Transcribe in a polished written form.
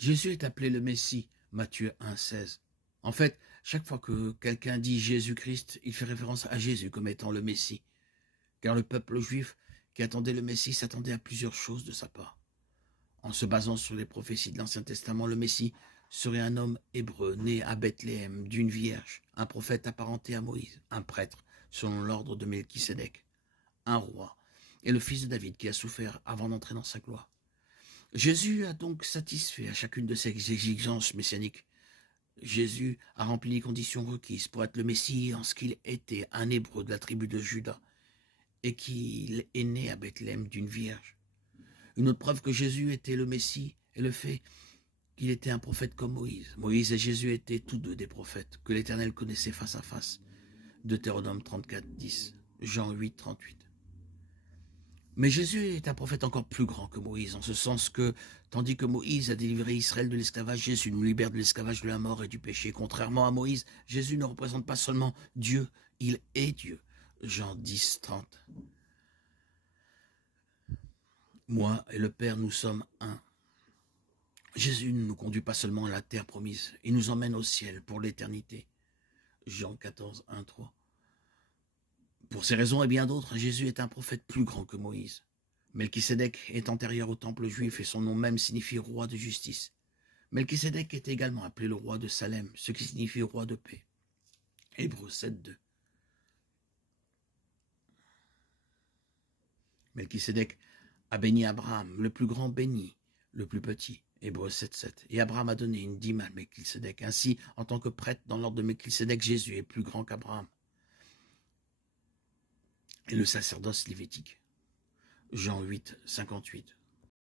Jésus est appelé le Messie, Matthieu 1,16. En fait, chaque fois que quelqu'un dit Jésus-Christ, il fait référence à Jésus comme étant le Messie. Car le peuple juif qui attendait le Messie s'attendait à plusieurs choses de sa part. En se basant sur les prophéties de l'Ancien Testament, le Messie serait un homme hébreu né à Bethléem d'une vierge, un prophète apparenté à Moïse, un prêtre selon l'ordre de Melchisédek, un roi, et le fils de David qui a souffert avant d'entrer dans sa gloire. Jésus a donc satisfait à chacune de ces exigences messianiques. Jésus a rempli les conditions requises pour être le Messie en ce qu'il était un hébreu de la tribu de Juda et qu'il est né à Bethléem d'une vierge. Une autre preuve que Jésus était le Messie est le fait qu'il était un prophète comme Moïse. Moïse et Jésus étaient tous deux des prophètes que l'Éternel connaissait face à face. Deutéronome 34, 10, Jean 8, 38. Mais Jésus est un prophète encore plus grand que Moïse, en ce sens que, tandis que Moïse a délivré Israël de l'esclavage, Jésus nous libère de l'esclavage de la mort et du péché. Contrairement à Moïse, Jésus ne représente pas seulement Dieu, il est Dieu. Jean 10, 30. Moi et le Père, nous sommes un. Jésus ne nous conduit pas seulement à la terre promise, il nous emmène au ciel pour l'éternité. Jean 14, 1, 3. Pour ces raisons et bien d'autres, Jésus est un prophète plus grand que Moïse. Melchisédek est antérieur au temple juif et son nom même signifie roi de justice. Melchisédek est également appelé le roi de Salem, ce qui signifie roi de paix. Hébreux 7, 2. Melchisédek a béni Abraham, le plus grand béni, le plus petit. Hébreux 7, 7. Et Abraham a donné une dîme à Melchisédek. Ainsi, en tant que prêtre dans l'ordre de Melchisédek, Jésus est plus grand qu'Abraham. Et le sacerdoce lévitique. Jean 8, 58.